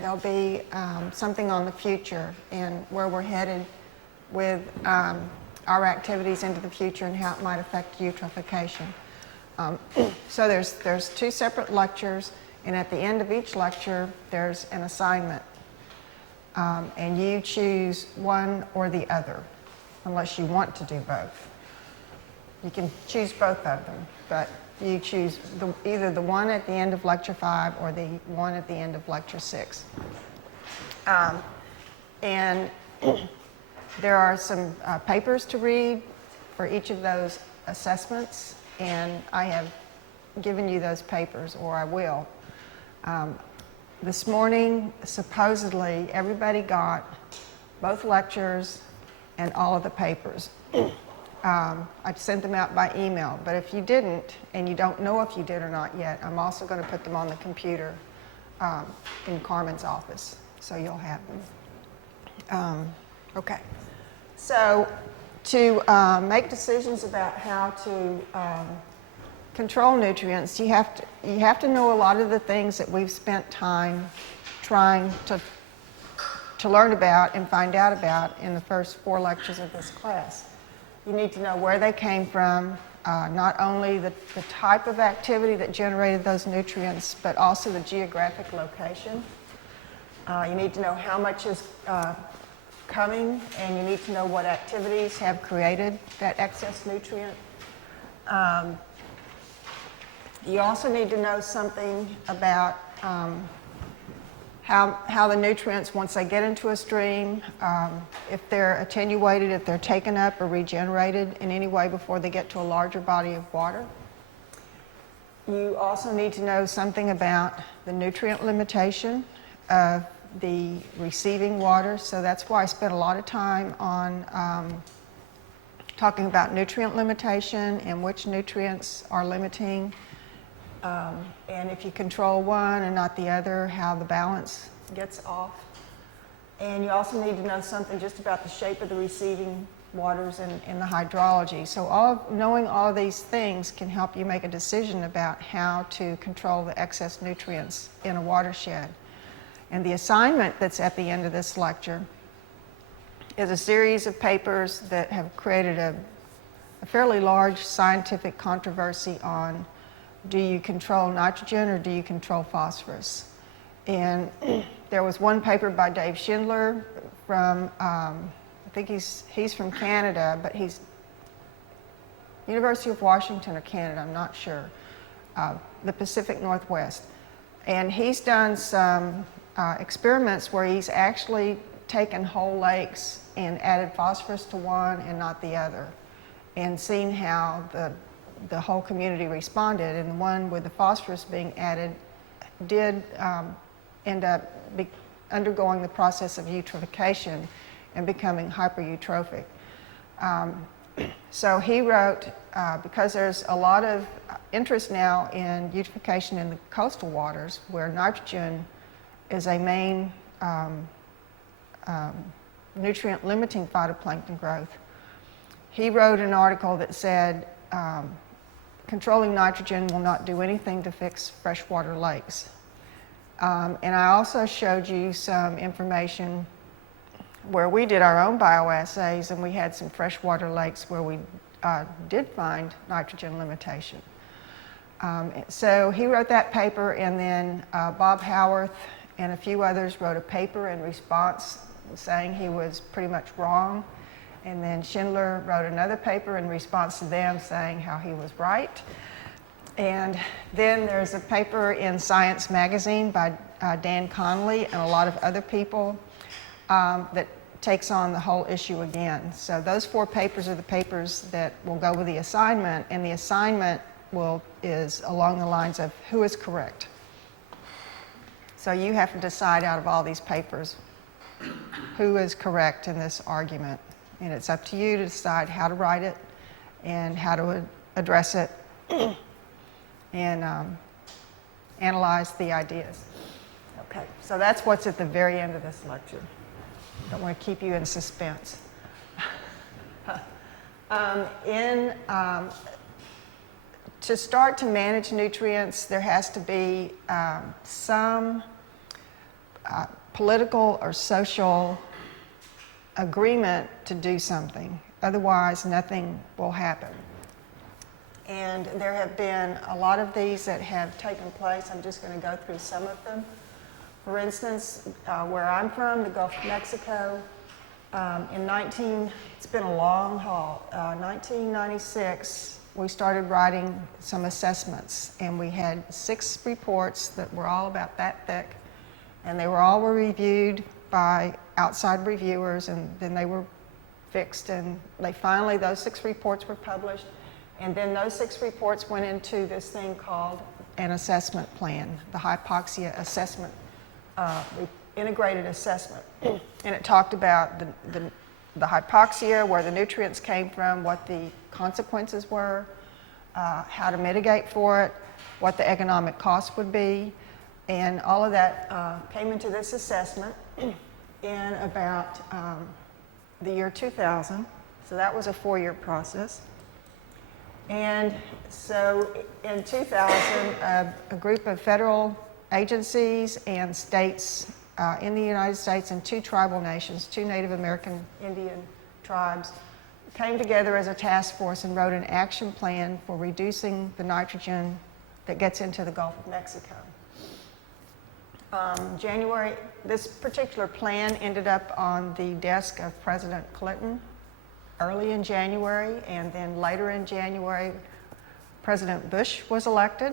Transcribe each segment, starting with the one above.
there'll be something on the future and where we're headed with our activities into the future and how it might affect eutrophication. So there's 2 separate lectures, and at the end of each lecture there's an assignment, and you choose one or the other unless you want to do both. You can choose both of them, but you choose either the one at the end of lecture 5 or the one at the end of lecture 6. And there are some papers to read for each of those assessments, and I have given you those papers, or I will. This morning, supposedly, everybody got both lectures and all of the papers. I sent them out by email, but if you didn't, and you don't know if you did or not yet, I'm also going to put them on the computer in Carmen's office, so you'll have them. Okay. So to make decisions about how to control nutrients, you have to know a lot of the things that we've spent time trying to learn about and find out about in the first 4 lectures of this class. You need to know where they came from, not only the type of activity that generated those nutrients, but also the geographic location. You need to know how much is coming, and you need to know what activities have created that excess nutrient. You also need to know something about how the nutrients, once they get into a stream, if they're attenuated, if they're taken up or regenerated in any way before they get to a larger body of water. You also need to know something about the nutrient limitation of the receiving water. So that's why I spent a lot of time on talking about nutrient limitation and which nutrients are limiting. And if you control one and not the other, how the balance gets off. And you also need to know something just about the shape of the receiving waters and the hydrology. So knowing all of these things can help you make a decision about how to control the excess nutrients in a watershed. And the assignment that's at the end of this lecture is a series of papers that have created a fairly large scientific controversy on, do you control nitrogen or do you control phosphorus? And there was one paper by Dave Schindler from, I think he's from Canada, but he's University of Washington or Canada, I'm not sure, the Pacific Northwest. And he's done some experiments where he's actually taken whole lakes and added phosphorus to one and not the other, and seen how the whole community responded. And the one with the phosphorus being added did end up undergoing the process of eutrophication and becoming hypereutrophic. So he wrote, because there's a lot of interest now in eutrophication in the coastal waters where nitrogen is a main nutrient limiting phytoplankton growth, he wrote an article that said controlling nitrogen will not do anything to fix freshwater lakes. And I also showed you some information where we did our own bioassays, and we had some freshwater lakes where we did find nitrogen limitation. So he wrote that paper, and then Bob Howarth and a few others wrote a paper in response saying he was pretty much wrong. And then Schindler wrote another paper in response to them saying how he was right. And then there's a paper in Science magazine by Dan Connolly and a lot of other people that takes on the whole issue again. So those 4 papers are the papers that will go with the assignment, and the assignment is along the lines of who is correct. So you have to decide out of all these papers who is correct in this argument. And it's up to you to decide how to write it and how to address it and analyze the ideas. Okay, so that's what's at the very end of this lecture. Don't want to keep you in suspense. To start to manage nutrients, there has to be some political or social agreement to do something. Otherwise, nothing will happen. And there have been a lot of these that have taken place. I'm just going to go through some of them. For instance, where I'm from, the Gulf of Mexico, it's been a long haul. 1996, we started writing some assessments, and we had 6 reports that were all about that thick, and they were all reviewed by outside reviewers, and then they were fixed, and finally those 6 reports were published, and then those 6 reports went into this thing called an assessment plan, the Hypoxia assessment, integrated assessment. And it talked about the hypoxia, where the nutrients came from, what the consequences were, how to mitigate for it, what the economic cost would be, and all of that came into this assessment in about the year 2000. So that was a 4-year process. And so in 2000, a group of federal agencies and states in the United States and 2 tribal nations, 2 Native American Indian tribes, came together as a task force and wrote an action plan for reducing the nitrogen that gets into the Gulf of Mexico. This particular plan ended up on the desk of President Clinton early in January, and then later in January, President Bush was elected.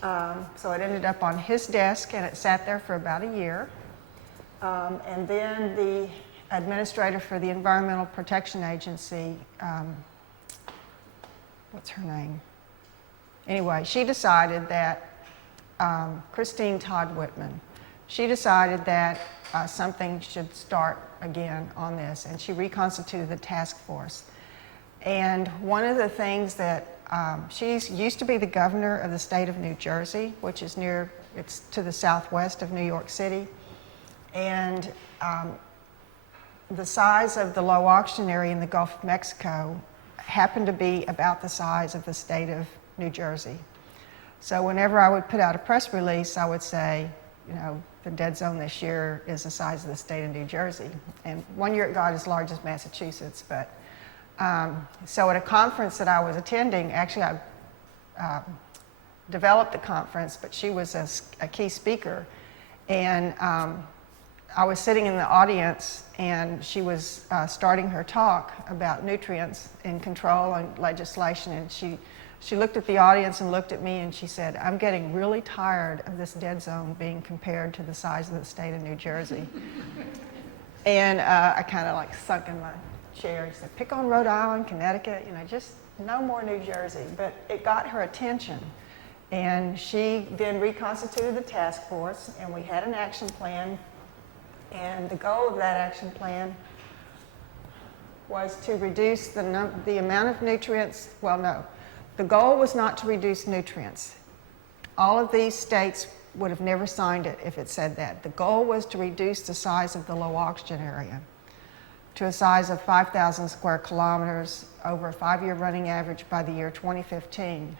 So it ended up on his desk, and it sat there for about a year. And then the administrator for the Environmental Protection Agency, what's her name? Anyway, she decided that, Christine Todd Whitman, she decided that something should start again on this, and she reconstituted the task force. And one of the things that she used to be the governor of the state of New Jersey, which is it's to the southwest of New York City. And the size of the low oxygen area in the Gulf of Mexico happened to be about the size of the state of New Jersey. So whenever I would put out a press release, I would say, you know, the dead zone this year is the size of the state of New Jersey. And one year it got as large as Massachusetts. But so at a conference that I was attending, actually I developed the conference, but she was a key speaker. And I was sitting in the audience, and she was starting her talk about nutrients and control and legislation. And she looked at the audience and looked at me, and she said, "I'm getting really tired of this dead zone being compared to the size of the state of New Jersey." And I kind of like sunk in my chair. She said, "Pick on Rhode Island, Connecticut, you know, just no more New Jersey." But it got her attention. And she then reconstituted the task force, and we had an action plan. And the goal of that action plan was to reduce the amount of nutrients. Well, no. The goal was not to reduce nutrients. All of these states would have never signed it if it said that. The goal was to reduce the size of the low oxygen area to a size of 5,000 square kilometers over a 5-year running average by the year 2015.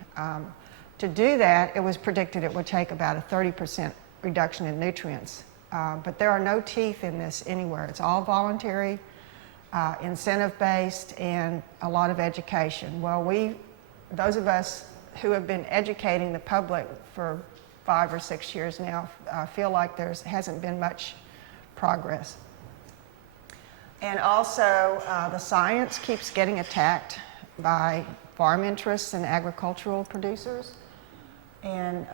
To do that, it was predicted it would take about a 30% reduction in nutrients. But there are no teeth in this anywhere. It's all voluntary, incentive-based, and a lot of education. Well, those of us who have been educating the public for 5 or 6 years now feel like there hasn't been much progress. And also, the science keeps getting attacked by farm interests and agricultural producers, and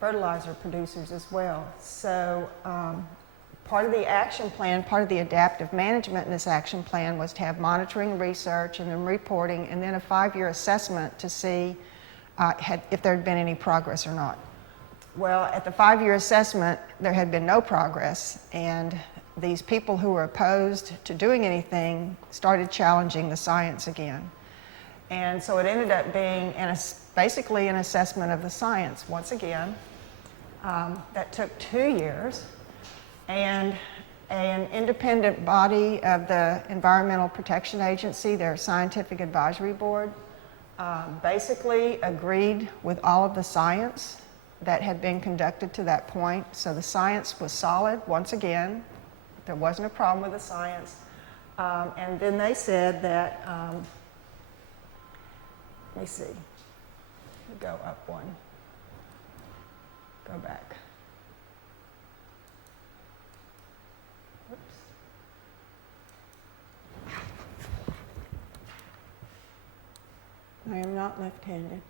fertilizer producers as well. So part of the action plan, part of the adaptive management in this action plan was to have monitoring, research, and then reporting, and then a 5-year assessment to see if there had been any progress or not. Well, at the 5-year assessment, there had been no progress, and these people who were opposed to doing anything started challenging the science again. And so it ended up being basically an assessment of the science once again. That took 2 years, and an independent body of the Environmental Protection Agency, their scientific advisory board, basically agreed with all of the science that had been conducted to that point. So the science was solid once again. There wasn't a problem with the science. And then they said that, let me see, go up one, go back. Whoops. I am not left-handed.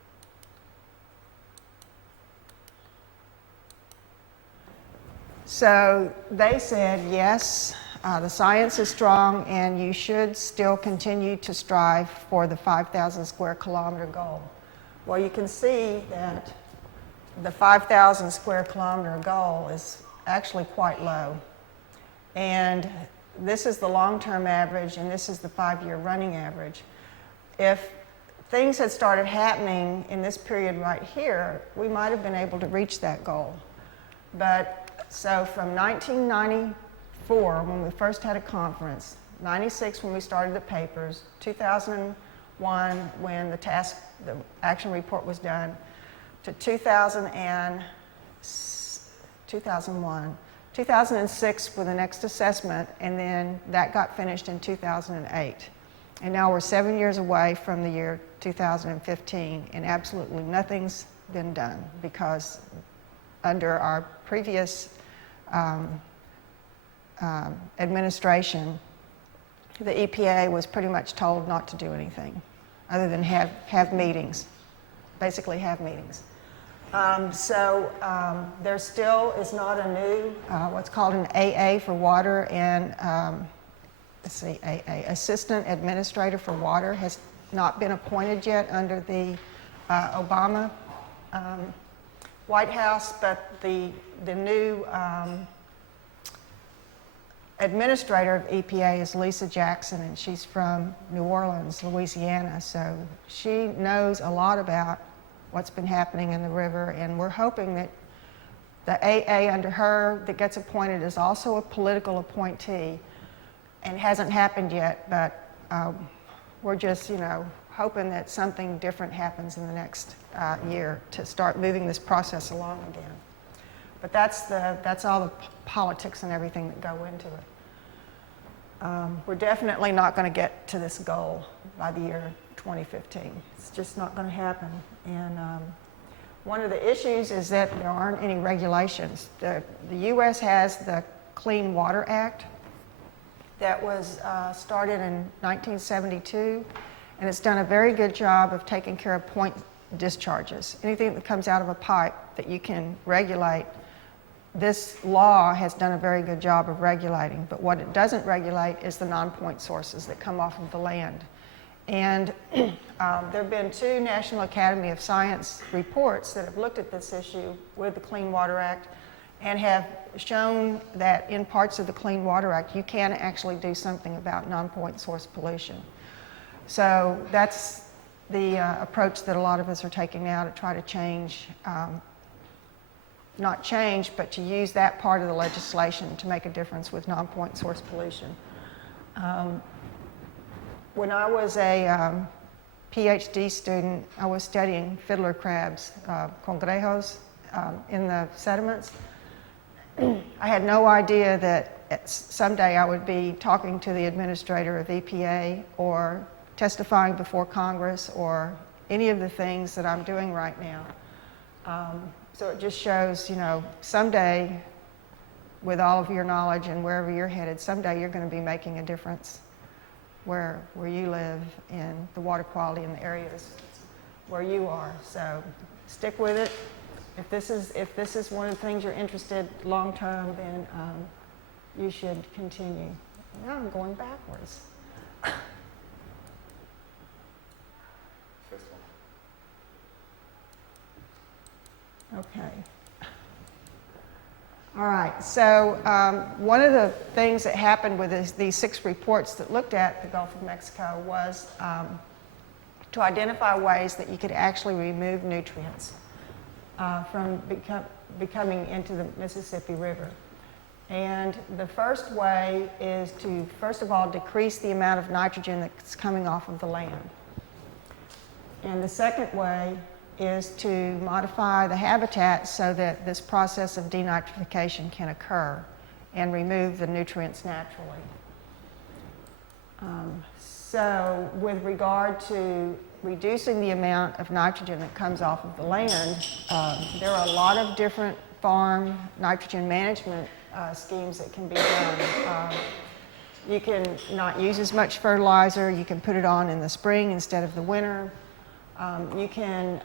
So they said, yes, the science is strong and you should still continue to strive for the 5,000 square kilometer goal. Well, you can see that the 5,000 square kilometer goal is actually quite low. And this is the long-term average and this is the 5-year running average. If things had started happening in this period right here, we might have been able to reach that goal. But so from 1994, when we first had a conference, 96 when we started the papers, 2001 when the action report was done, to 2001, 2006 for the next assessment, and then that got finished in 2008. And now we're 7 years away from the year 2015, and absolutely nothing's been done because under our previous administration, the EPA was pretty much told not to do anything other than have meetings, basically have meetings. There still is not a new, what's called an AA for water, and let's see, AA, Assistant Administrator for Water, has not been appointed yet under the Obama White House, but the new administrator of EPA is Lisa Jackson, and she's from New Orleans, Louisiana, so she knows a lot about what's been happening in the river, and we're hoping that the AA under her that gets appointed is also a political appointee, and hasn't happened yet, but we're just, hoping that something different happens in the next year to start moving this process along again. But that's all the politics and everything that go into it. We're definitely not going to get to this goal by the year 2015. It's just not going to happen. And one of the issues is that there aren't any regulations. The U.S. has the Clean Water Act that was started in 1972, and it's done a very good job of taking care of point discharges. Anything that comes out of a pipe that you can regulate, this law has done a very good job of regulating, but what it doesn't regulate is the non-point sources that come off of the land. And there have been 2 National Academy of Science reports that have looked at this issue with the Clean Water Act and have shown that in parts of the Clean Water Act you can actually do something about non-point source pollution. So that's the approach that a lot of us are taking now to try to change, not change, but to use that part of the legislation to make a difference with non-point source pollution. When I was a PhD student, I was studying fiddler crabs, congrejos, in the sediments. I had no idea that someday I would be talking to the administrator of EPA or testifying before Congress or any of the things that I'm doing right now. So it just shows, someday, with all of your knowledge and wherever you're headed, someday you're going to be making a difference where you live in the water quality in the areas where you are. So stick with it. If this is one of the things you're interested long term, then you should continue. Now I'm going backwards. Okay. All right, so one of the things that happened with these 6 reports that looked at the Gulf of Mexico was to identify ways that you could actually remove nutrients from becoming into the Mississippi River. And the first way is to, first of all, decrease the amount of nitrogen that's coming off of the land. And the second way is to modify the habitat so that this process of denitrification can occur and remove the nutrients naturally. So with regard to reducing the amount of nitrogen that comes off of the land, there are a lot of different farm nitrogen management schemes that can be done. You can not use as much fertilizer. You can put it on in the spring instead of the winter. You can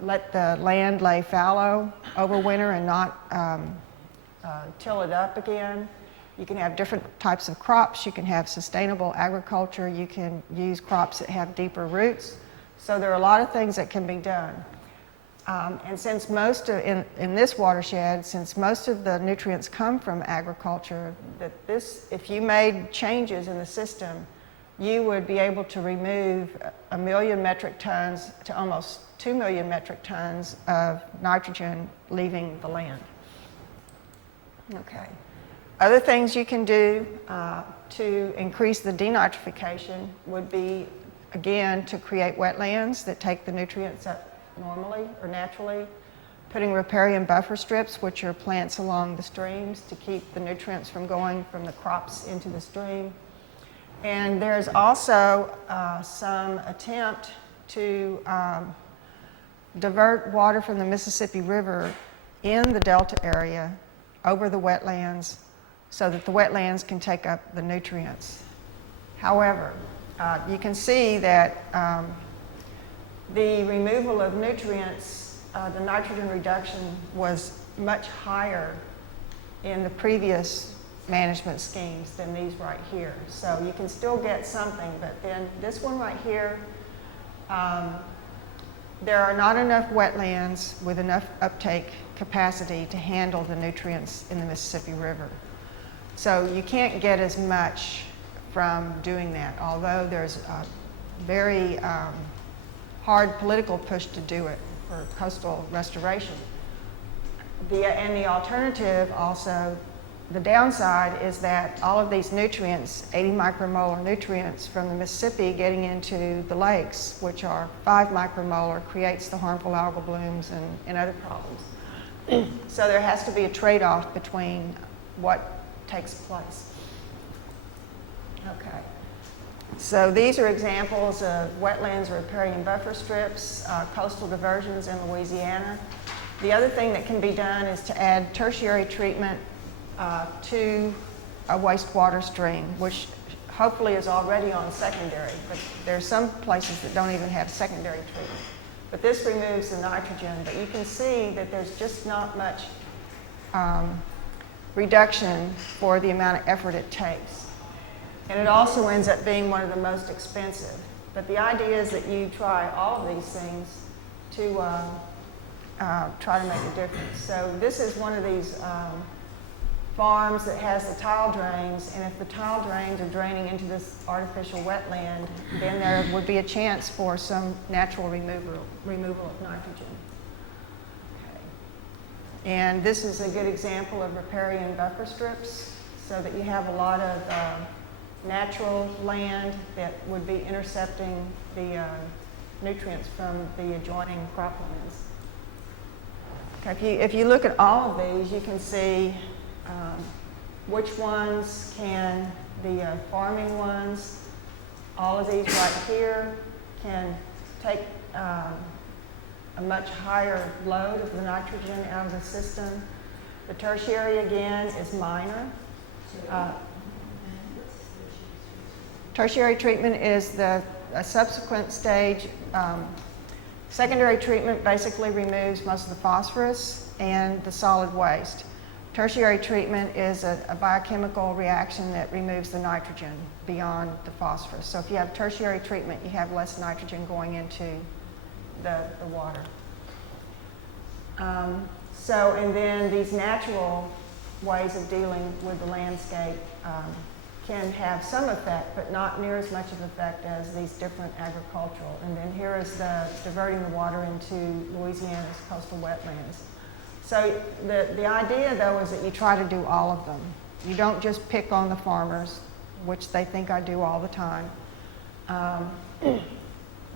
let the land lay fallow over winter and not till it up again. You can have different types of crops. You can have sustainable agriculture. You can use crops that have deeper roots. So there are a lot of things that can be done. And since most of, in this watershed, since most of the nutrients come from agriculture, if you made changes in the system, you would be able to remove 1 million metric tons to almost 2 million metric tons of nitrogen leaving the land. Okay. Other things you can do to increase the denitrification would be, again, to create wetlands that take the nutrients up normally or naturally, putting riparian buffer strips, which are plants along the streams to keep the nutrients from going from the crops into the stream. And there's also some attempt to divert water from the Mississippi River in the Delta area over the wetlands so that the wetlands can take up the nutrients. However, you can see that the removal of nutrients, the nitrogen reduction was much higher in the previous management schemes than these right here. So you can still get something, but then this one right here, there are not enough wetlands with enough uptake capacity to handle the nutrients in the Mississippi River. So you can't get as much from doing that, although there's a very hard political push to do it for coastal restoration. And the alternative also, the downside is that all of these nutrients, 80 micromolar nutrients from the Mississippi getting into the lakes, which are 5 micromolar, creates the harmful algal blooms and other problems. So there has to be a trade-off between what takes place. Okay. So these are examples of wetlands or riparian buffer strips, coastal diversions in Louisiana. The other thing that can be done is to add tertiary treatment to a wastewater stream, which hopefully is already on secondary, but there are some places that don't even have secondary treatment. But this removes the nitrogen, but you can see that there's just not much reduction for the amount of effort it takes. And it also ends up being one of the most expensive. But the idea is that you try all of these things to try to make a difference. So this is one of these farms that has the tile drains, and if the tile drains are draining into this artificial wetland, then there would be a chance for some natural removal of nitrogen. Okay. And this is a good example of riparian buffer strips, so that you have a lot of natural land that would be intercepting the nutrients from the adjoining croplands. Okay, if you look at all of these, you can see which ones can, the farming ones, all of these right here can take a much higher load of the nitrogen out of the system. The tertiary, again, is minor. Tertiary treatment is a subsequent stage. Secondary treatment basically removes most of the phosphorus and the solid waste. Tertiary treatment is a biochemical reaction that removes the nitrogen beyond the phosphorus. So if you have tertiary treatment, you have less nitrogen going into the water. And then these natural ways of dealing with the landscape can have some effect, but not near as much of an effect as these different agricultural. And then here is the diverting the water into Louisiana's coastal wetlands. So the idea, though, is that you try to do all of them. You don't just pick on the farmers, which they think I do all the time.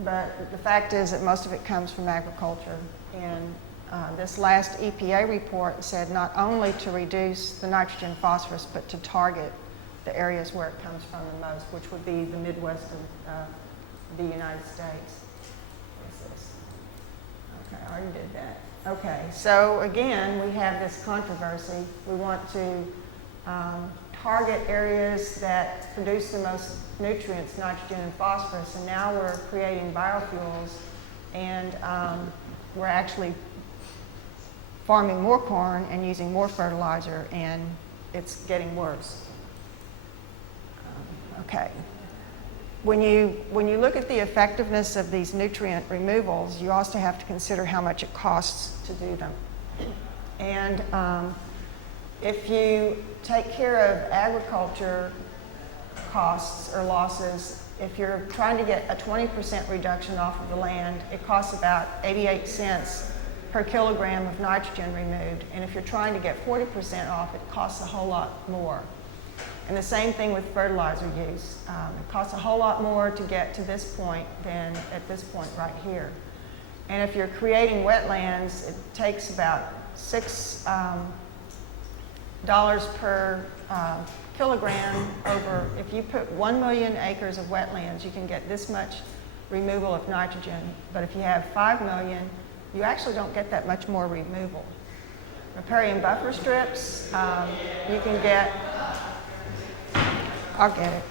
But the fact is that most of it comes from agriculture. And this last EPA report said not only to reduce the nitrogen and phosphorus, but to target the areas where it comes from the most, which would be the Midwest of the United States. What is this? Okay, I already did that. Okay, so again, we have this controversy. We want to target areas that produce the most nutrients, nitrogen and phosphorus, and now we're creating biofuels, and we're actually farming more corn and using more fertilizer, and it's getting worse. Okay. When you look at the effectiveness of these nutrient removals, you also have to consider how much it costs to do them. And if you take care of agriculture costs or losses, if you're trying to get a 20% reduction off of the land, it costs about 88 cents per kilogram of nitrogen removed. And if you're trying to get 40% off, it costs a whole lot more. And the same thing with fertilizer use. It costs a whole lot more to get to this point than at this point right here. And if you're creating wetlands, it takes about $6 per kilogram over. If you put 1 million acres of wetlands, you can get this much removal of nitrogen. But if you have 5 million, you actually don't get that much more removal. Riparian buffer strips, you can get, I'll get it. Okay.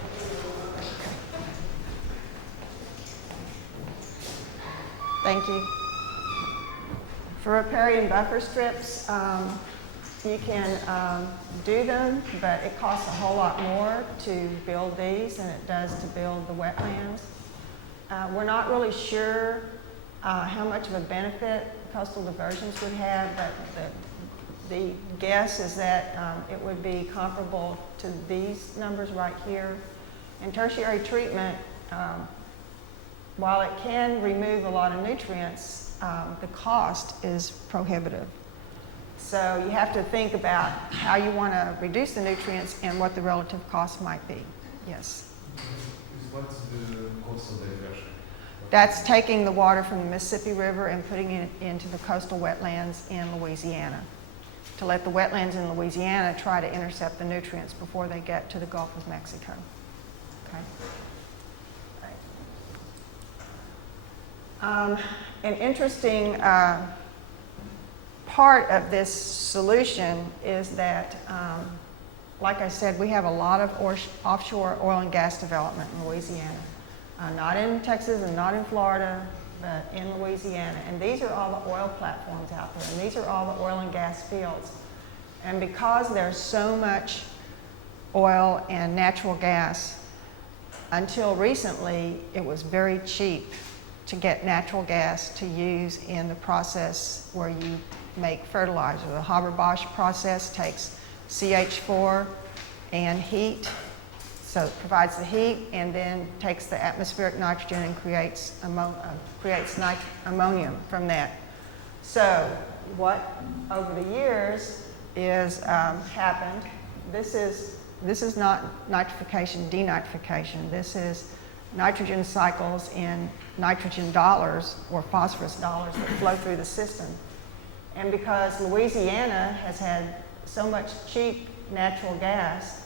Thank you. For riparian buffer strips, you can do them, but it costs a whole lot more to build these than it does to build the wetlands. We're not really sure how much of a benefit coastal diversions would have, but the guess is that it would be comparable to these numbers right here. And tertiary treatment, while it can remove a lot of nutrients, the cost is prohibitive. So you have to think about how you want to reduce the nutrients and what the relative cost might be. Yes? What's the coastal diversion? That's taking the water from the Mississippi River and putting it into the coastal wetlands in Louisiana, to let the wetlands in Louisiana try to intercept the nutrients before they get to the Gulf of Mexico. Okay? Right. An interesting part of this solution is that, like I said, we have a lot of offshore oil and gas development in Louisiana. Not in Texas and not in Florida, but in Louisiana. And these are all the oil platforms out there, and these are all the oil and gas fields. And because there's so much oil and natural gas, until recently, it was very cheap to get natural gas to use in the process where you make fertilizer. The Haber-Bosch process takes CH4 and heat, so it provides the heat and then takes the atmospheric nitrogen and creates ammonium from that. So what over the years is happened, this is not nitrification, denitrification. This is nitrogen cycles in nitrogen dollars or phosphorus dollars that flow through the system. And because Louisiana has had so much cheap natural gas,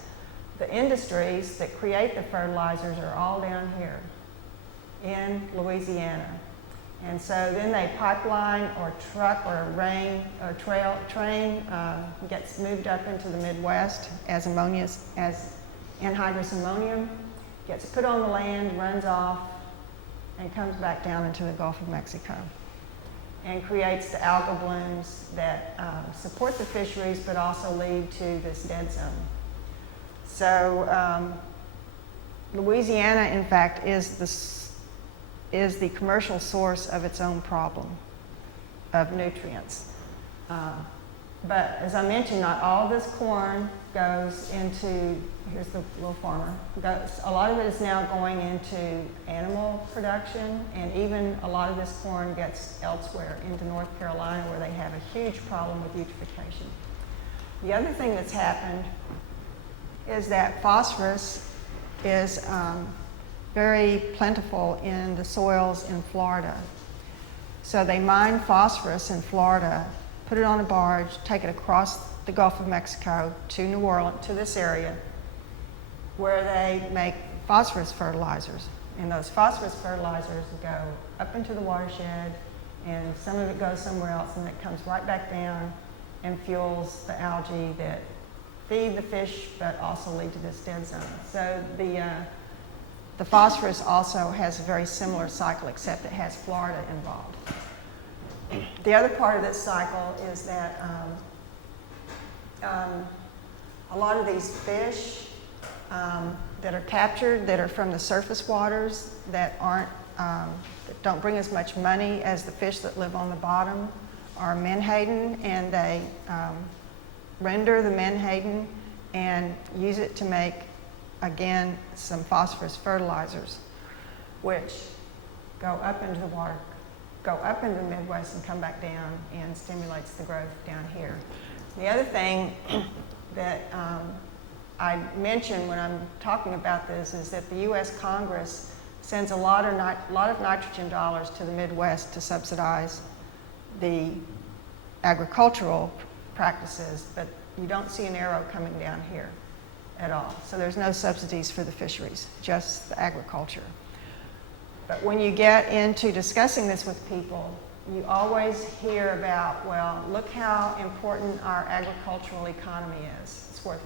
the industries that create the fertilizers are all down here in Louisiana. And so then they pipeline or truck or train gets moved up into the Midwest as anhydrous ammonium, gets put on the land, runs off, and comes back down into the Gulf of Mexico and creates the algal blooms that support the fisheries but also lead to this dead zone. So Louisiana, in fact, is the commercial source of its own problem of nutrients. But as I mentioned, not all of this corn goes into, here's the little farmer, a lot of it is now going into animal production, and even a lot of this corn gets elsewhere into North Carolina where they have a huge problem with eutrophication. The other thing that's happened is that phosphorus is very plentiful in the soils in Florida. So they mine phosphorus in Florida, put it on a barge, take it across the Gulf of Mexico to New Orleans, to this area, where they make phosphorus fertilizers. And those phosphorus fertilizers go up into the watershed, and some of it goes somewhere else, and it comes right back down and fuels the algae that feed the fish, but also lead to this dead zone. So the phosphorus also has a very similar cycle, except it has Florida involved. The other part of this cycle is that a lot of these fish that are captured, that are from the surface waters, that aren't, that don't bring as much money as the fish that live on the bottom, are menhaden, and they render the menhaden and use it to make, again, some phosphorus fertilizers, which go up into the water, go up into the Midwest and come back down and stimulates the growth down here. The other thing that I mention when I'm talking about this is that the U.S. Congress sends a lot of nitrogen dollars to the Midwest to subsidize the agricultural practices, but you don't see an arrow coming down here at all. So there's no subsidies for the fisheries, just the agriculture. But when you get into discussing this with people, you always hear about, well, look how important our agricultural economy is. It's worth,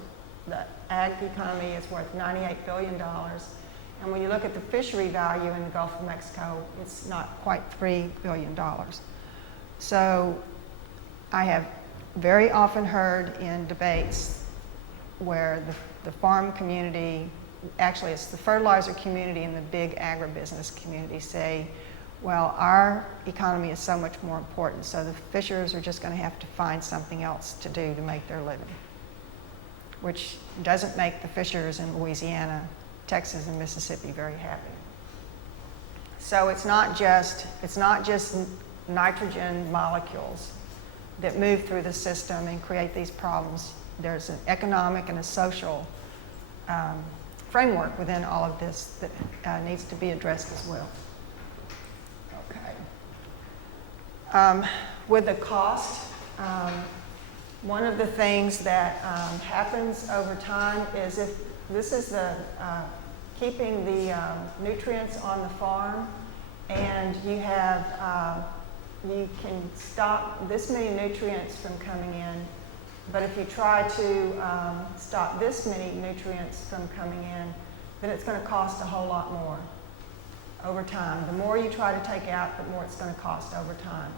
the ag economy is worth $98 billion. And when you look at the fishery value in the Gulf of Mexico, it's not quite $3 billion. So I have very often heard in debates where the farm community, actually it's the fertilizer community and the big agribusiness community, say, well, our economy is so much more important, so the fishers are just going to have to find something else to do to make their living, which doesn't make the fishers in Louisiana, Texas, and Mississippi very happy. So it's not just nitrogen molecules that move through the system and create these problems. There's an economic and a social framework within all of this that needs to be addressed as well. Okay. With the cost, one of the things that happens over time is if this is the keeping the nutrients on the farm, and you have you can stop this many nutrients from coming in, but if you try to stop this many nutrients from coming in, then it's going to cost a whole lot more over time. The more you try to take out, the more it's going to cost over time.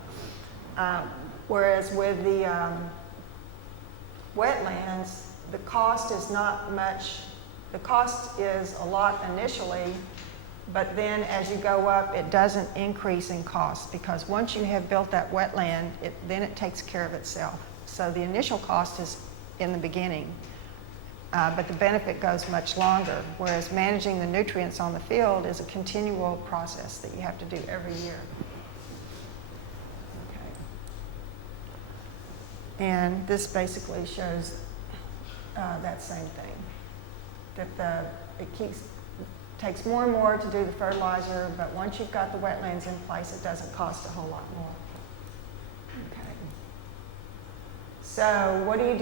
Whereas with the wetlands, the cost is not much. The cost is a lot initially, but then as you go up, it doesn't increase in cost, because once you have built that wetland, then it takes care of itself. So the initial cost is in the beginning, but the benefit goes much longer, whereas managing the nutrients on the field is a continual process that you have to do every year. Okay. And this basically shows that same thing, that it takes more and more to do the fertilizer, but once you've got the wetlands in place, it doesn't cost a whole lot more. Okay. So what do?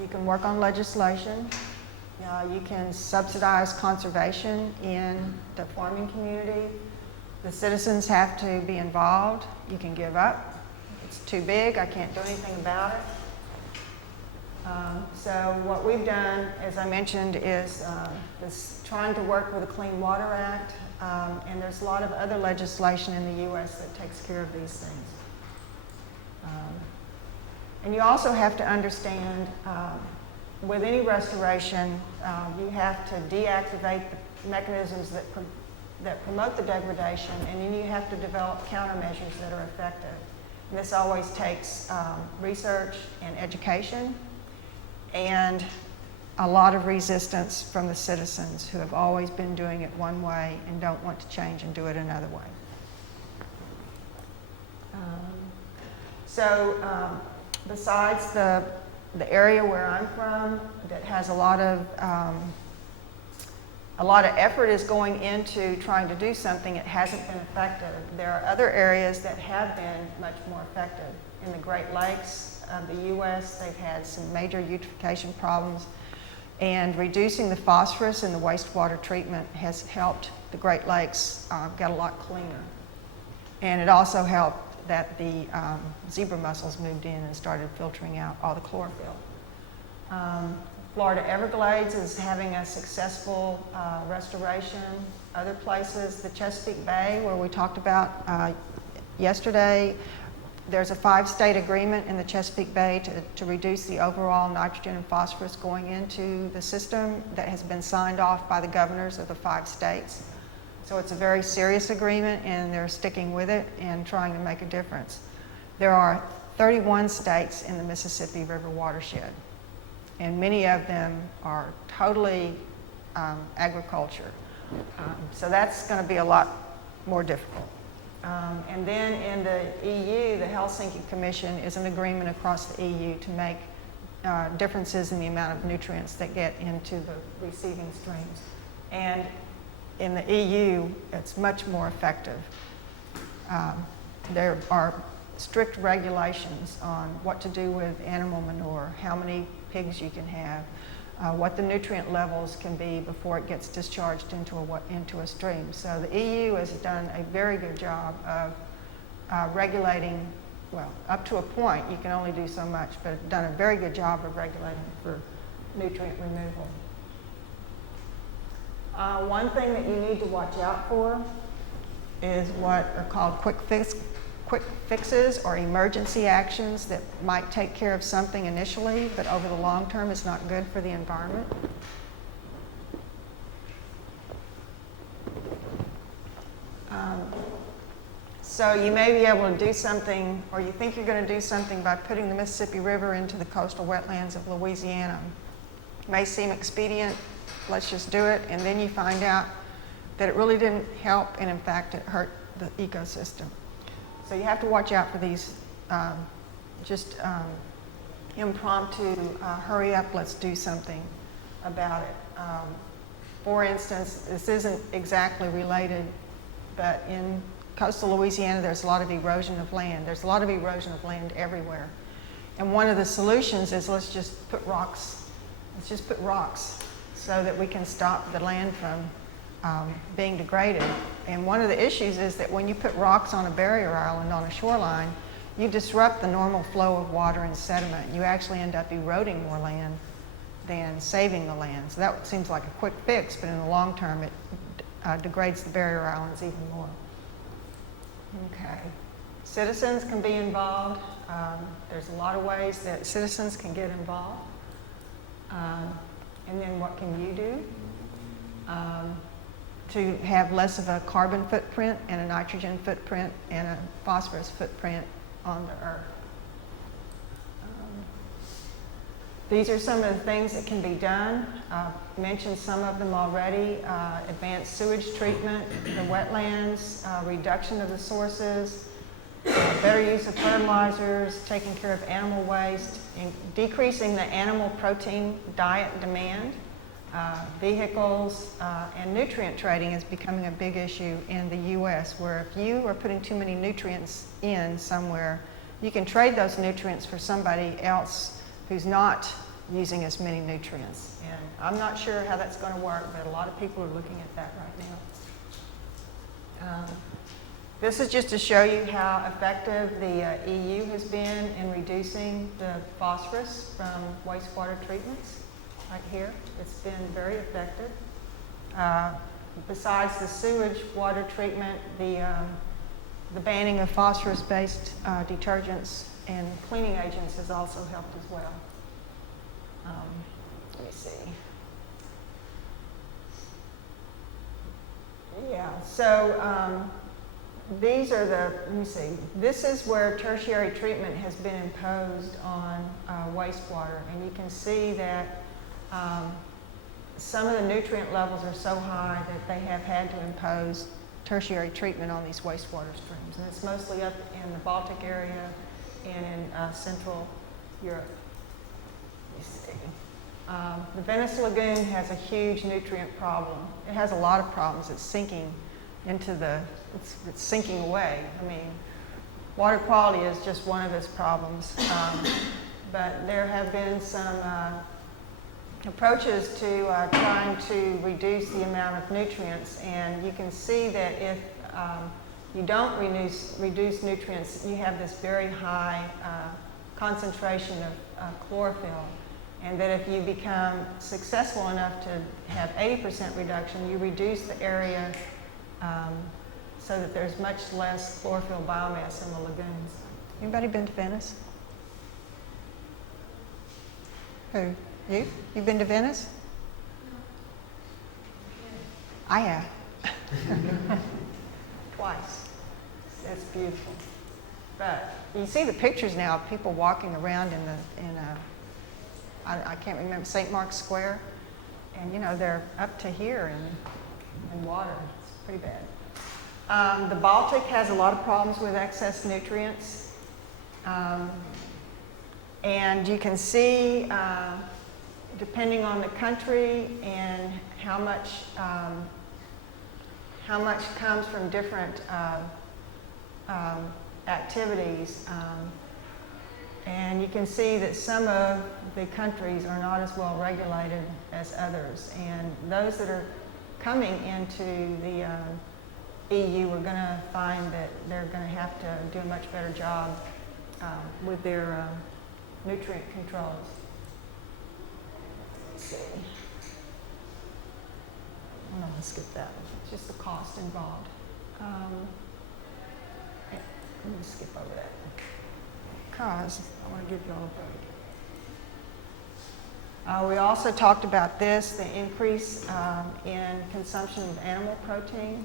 You can work on legislation. You can subsidize conservation in the farming community. The citizens have to be involved. You can give up. It's too big, I can't do anything about it. So what we've done, as I mentioned, is trying to work with the Clean Water Act, and there's a lot of other legislation in the U.S. that takes care of these things. And you also have to understand, with any restoration, you have to deactivate the mechanisms that promote the degradation, and then you have to develop countermeasures that are effective. And this always takes research and education, and a lot of resistance from the citizens who have always been doing it one way and don't want to change and do it another way. Besides the area where I'm from that has a lot of a lot of effort is going into trying to do something. It hasn't been effective. There are other areas that have been much more effective. In the Great Lakes of the U.S., they've had some major eutrophication problems, and reducing the phosphorus in the wastewater treatment has helped the Great Lakes get a lot cleaner. And it also helped that the zebra mussels moved in and started filtering out all the chlorophyll. Florida Everglades is having a successful restoration. Other places, the Chesapeake Bay, where we talked about yesterday, there's a 5-state agreement in the Chesapeake Bay to reduce the overall nitrogen and phosphorus going into the system that has been signed off by the governors of the 5 states. So it's a very serious agreement, and they're sticking with it and trying to make a difference. There are 31 states in the Mississippi River watershed, and many of them are totally agriculture. So that's going to be a lot more difficult. And then in the EU, the Helsinki Commission is an agreement across the EU to make differences in the amount of nutrients that get into the receiving streams. And in the EU, it's much more effective. There are strict regulations on what to do with animal manure, how many pigs you can have, what the nutrient levels can be before it gets discharged into a stream. So the EU has done a very good job of regulating, well, up to a point. You can only do so much, but done a very good job of regulating for nutrient removal. One thing that you need to watch out for is what are called quick fixes or emergency actions that might take care of something initially, but over the long term is not good for the environment. So you may be able to do something, or you think you're going to do something by putting the Mississippi River into the coastal wetlands of Louisiana. It may seem expedient, let's just do it, and then you find out that it really didn't help, and in fact it hurt the ecosystem. So you have to watch out for these impromptu, hurry up, let's do something about it. For instance, this isn't exactly related, but in coastal Louisiana, there's a lot of erosion of land. There's a lot of erosion of land everywhere. And one of the solutions is let's just put rocks. Let's just put rocks so that we can stop the land from being degraded. And one of the issues is that when you put rocks on a barrier island on a shoreline, you disrupt the normal flow of water and sediment. You actually end up eroding more land than saving the land. So that seems like a quick fix, but in the long term, it degrades the barrier islands even more. Okay. Citizens can be involved. There's a lot of ways that citizens can get involved. And then what can you do? To have less of a carbon footprint and a nitrogen footprint and a phosphorus footprint on the earth. These are some of the things that can be done. I've mentioned some of them already. Advanced sewage treatment, the wetlands, reduction of the sources, better use of fertilizers, taking care of animal waste, and decreasing the animal protein diet demand. Vehicles and nutrient trading is becoming a big issue in the U.S., where if you are putting too many nutrients in somewhere, you can trade those nutrients for somebody else who's not using as many nutrients. And I'm not sure how that's going to work, but a lot of people are looking at that right now. This is just to show you how effective the EU has been in reducing the phosphorus from wastewater treatments. Right here, it's been very effective. Besides the sewage water treatment, the banning of phosphorus-based detergents and cleaning agents has also helped as well. Let me see. Yeah, so these are the, let me see. This is where tertiary treatment has been imposed on wastewater, and you can see that some of the nutrient levels are so high that they have had to impose tertiary treatment on these wastewater streams. And it's mostly up in the Baltic area and in Central Europe. Let me see. The Venice Lagoon has a huge nutrient problem. It has a lot of problems. It's sinking into it's sinking away. I mean, water quality is just one of its problems. But there have been some approaches to trying to reduce the amount of nutrients, and you can see that if you don't reduce nutrients, you have this very high concentration of chlorophyll, and that if you become successful enough to have 80% reduction, you reduce the area so that there's much less chlorophyll biomass in the lagoons. Anybody been to Venice? Who? You? You've been to Venice? No. I have. Twice. It's beautiful. But you see the pictures now of people walking around I can't remember, St. Mark's Square. And, you know, they're up to here in water. It's pretty bad. The Baltic has a lot of problems with excess nutrients. And you can see, depending on the country and how much comes from different activities. And you can see that some of the countries are not as well regulated as others. And those that are coming into the EU are going to find that they're going to have to do a much better job with their nutrient controls. Let's see. I'm going to skip that. It's just the cost involved. Let me skip over that because I want to give you all a break. We also talked about this, the increase in consumption of animal protein.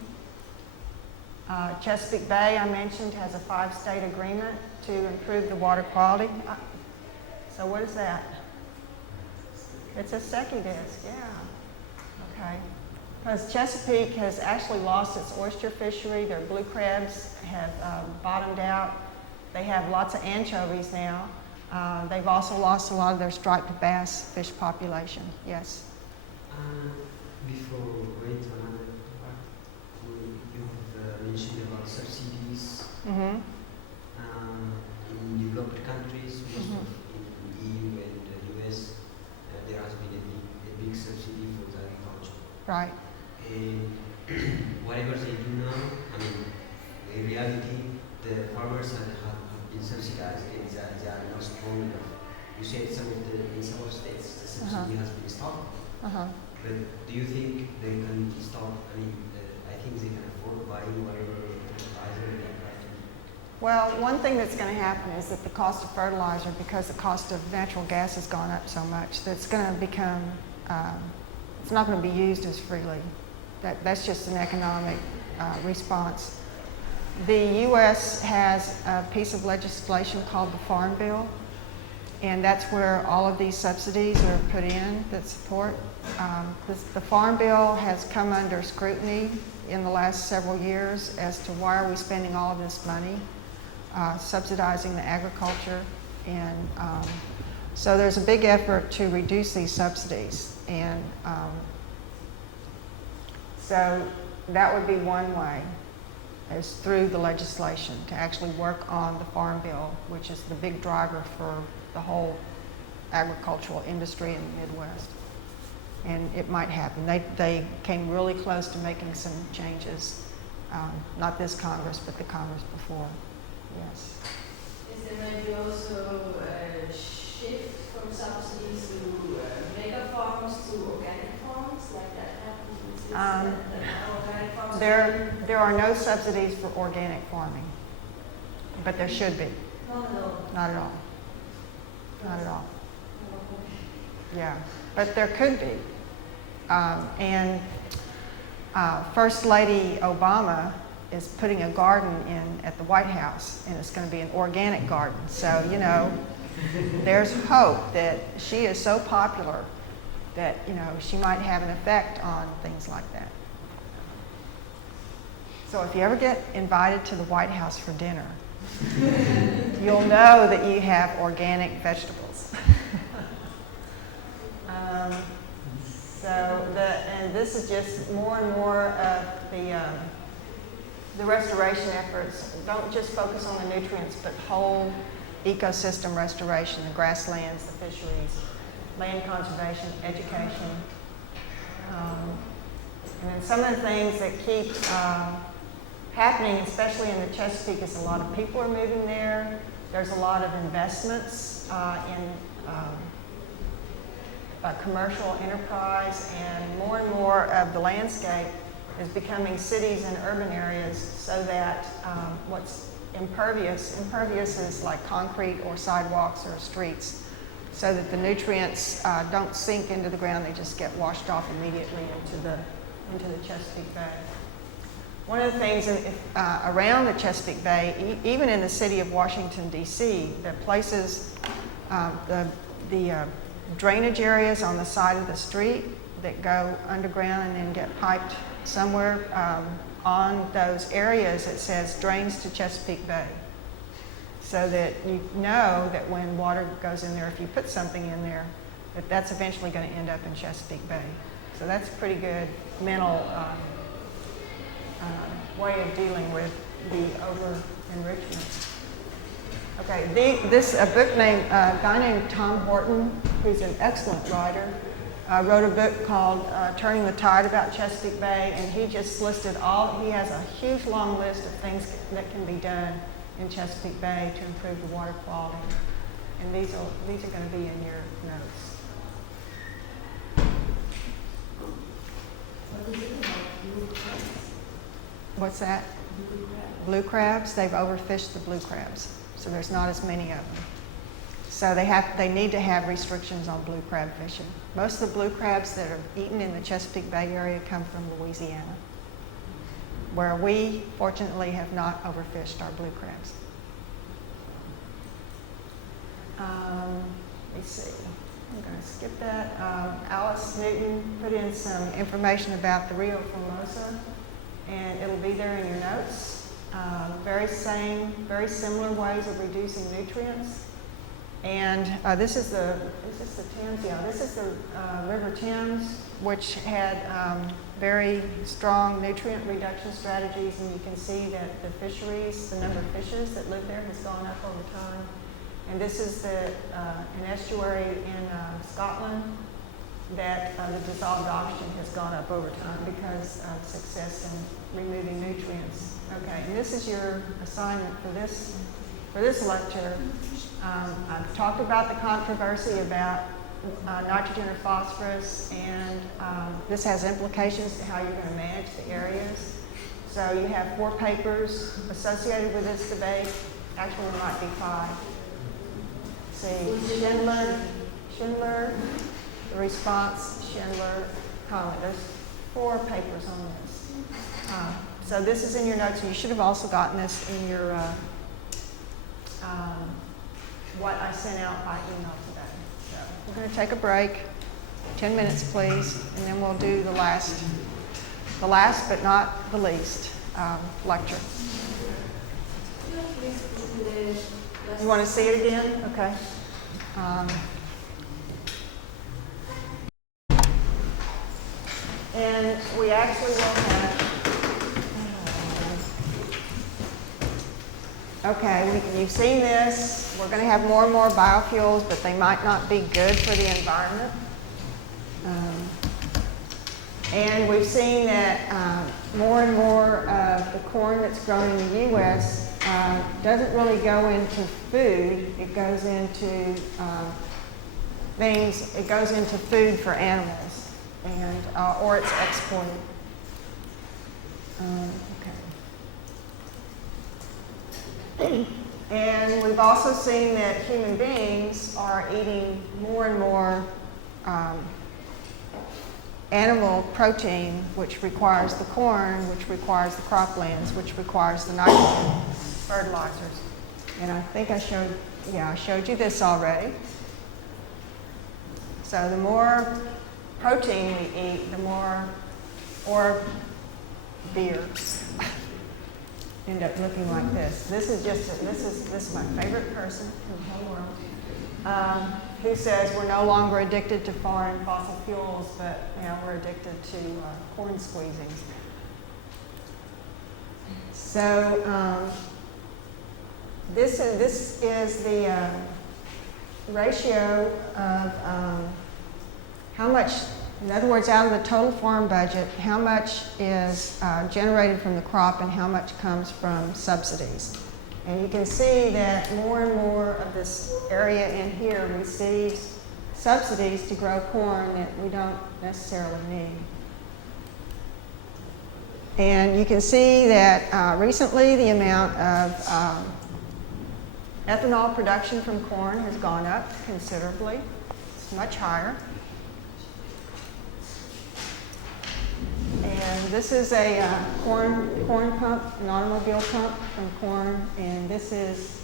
Chesapeake Bay, I mentioned, has a 5-state agreement to improve the water quality. So what is that? It's a Secchi disc, yeah. Okay. Because Chesapeake has actually lost its oyster fishery. Their blue crabs have bottomed out. They have lots of anchovies now. They've also lost a lot of their striped bass fish population. Yes? Before going to another part, you have mentioned about subsidies. Mm-hmm. In developed countries, most of in EU and the US, there has been a big subsidy for the agriculture. Right. And whatever they do now, I mean, in reality, the farmers have been subsidized and they are not strong enough. You said in some of states the subsidy has been stopped. But do you think they can stop? I mean, I think they can afford buying whatever fertilizer they try to. Well, one thing that's going to happen is that the cost of fertilizer, because the cost of natural gas has gone up so much, that's going to become, it's not going to be used as freely. That's just an economic response. The U.S. has a piece of legislation called the Farm Bill, and that's where all of these subsidies are put in that support. The Farm Bill has come under scrutiny in the last several years as to why are we spending all of this money subsidizing the agriculture. And so there's a big effort to reduce these subsidies. And so that would be one way, is through the legislation to actually work on the Farm Bill, which is the big driver for the whole agricultural industry in the Midwest. And it might happen. They came really close to making some changes, not this Congress, but the Congress before. Yes. Is there maybe also a shift from subsidies to mega farms to organic farms, like that happens? Organic farms There are no subsidies for organic farming, but there should be. Not at all. Not at all. Not at all. Yeah, but there could be. And First Lady Obama is putting a garden in at the White House, and it's going to be an organic garden. So, you know, there's hope that she is so popular that, you know, she might have an effect on things like that. So if you ever get invited to the White House for dinner, you'll know that you have organic vegetables. And this is just more and more of the restoration efforts. Don't just focus on the nutrients, but whole ecosystem restoration, the grasslands, the fisheries, land conservation, education. And then some of the things that keep happening, especially in the Chesapeake, is a lot of people are moving there. There's a lot of investments in commercial enterprise, and more of the landscape is becoming cities and urban areas, so that what's impervious is like concrete or sidewalks or streets, so that the nutrients don't sink into the ground, they just get washed off immediately into the Chesapeake Bay. One of the things around the Chesapeake Bay, even in the city of Washington, D.C., the places, the drainage areas on the side of the street that go underground and then get piped somewhere, on those areas it says drains to Chesapeake Bay, so that you know that when water goes in there, if you put something in there, that's eventually going to end up in Chesapeake Bay. So that's a pretty good mental way of dealing with the over-enrichment. Okay, a book named, a guy named Tom Horton, who's an excellent writer, wrote a book called Turning the Tide about Chesapeake Bay, and he just listed he has a huge long list of things that can be done in Chesapeake Bay to improve the water quality. And these are going to be in your notes. What's that? Blue crabs. They've overfished the blue crabs, so there's not as many of them. So they need to have restrictions on blue crab fishing. Most of the blue crabs that are eaten in the Chesapeake Bay area come from Louisiana, where we fortunately have not overfished our blue crabs. Let's see. I'm going to skip that. Alice Newton put in some information about the Rio Formosa, and it'll be there in your notes. Very similar ways of reducing nutrients. And this is the Thames. Yeah, this is the River Thames, which had very strong nutrient reduction strategies, and you can see that the fisheries, the number of fishes that live there has gone up over time. And this is an estuary in Scotland that the dissolved oxygen has gone up over time because of success in removing nutrients. Okay, and this is your assignment for this lecture. I've talked about the controversy about nitrogen or phosphorus, and this has implications to how you're going to manage the areas. So you have 4 papers associated with this debate. Actually, there might be 5. See, Schindler, the response, Schindler, Conley. There's 4 papers on this. So this is in your notes. You should have also gotten this in your what I sent out by email today. So we're going to take a break, 10 minutes please, and then we'll do the last but not the least lecture. You want to see it again? Okay. And we actually will have, okay, you've seen this. We're going to have more and more biofuels, but they might not be good for the environment. And we've seen that more and more of the corn that's grown in the U.S. Doesn't really go into food. It goes into it goes into food for animals, and or it's exported. Okay. And we've also seen that human beings are eating more and more animal protein, which requires the corn, which requires the croplands, which requires the nitrogen fertilizers. And I think I showed you this already. So the more protein we eat, the more, or beer, end up looking like this. This is my favorite person in the whole world. who says we're no longer addicted to foreign fossil fuels, but now we're addicted to corn squeezing. So this is the ratio of how much, in other words, out of the total farm budget, how much is generated from the crop and how much comes from subsidies. And you can see that more and more of this area in here receives subsidies to grow corn that we don't necessarily need. And you can see that recently the amount of ethanol production from corn has gone up considerably. It's much higher. And this is a corn pump, an automobile pump from corn, and this is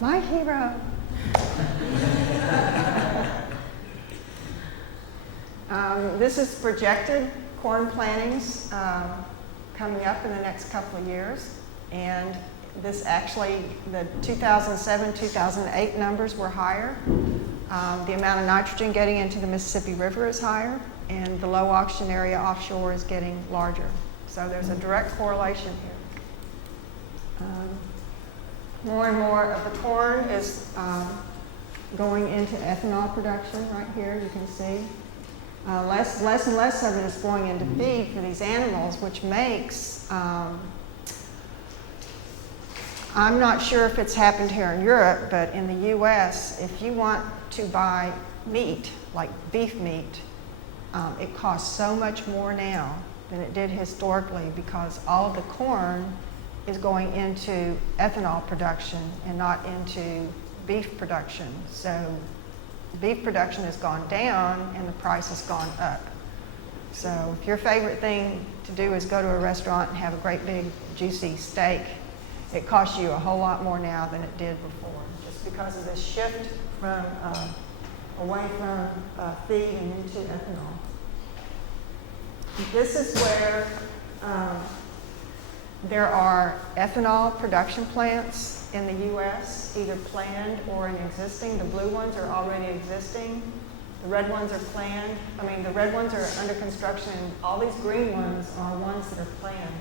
my hero. This is projected corn plantings coming up in the next couple of years, and this actually, the 2007, 2008 numbers were higher. The amount of nitrogen getting into the Mississippi River is higher, and the low oxygen area offshore is getting larger. So there's a direct correlation here. More and more of the corn is going into ethanol production right here, you can see. Less and less of it is going into feed for these animals, which makes, I'm not sure if it's happened here in Europe, but in the US, if you want to buy meat, like beef meat, it costs so much more now than it did historically because all of the corn is going into ethanol production and not into beef production. So beef production has gone down and the price has gone up. So if your favorite thing to do is go to a restaurant and have a great big juicy steak, it costs you a whole lot more now than it did before, just because of this shift from away from feed and into ethanol. This is where there are ethanol production plants in the U.S., either planned or in existing. The blue ones are already existing. The red ones are planned. I mean, the red ones are under construction. All these green ones are ones that are planned.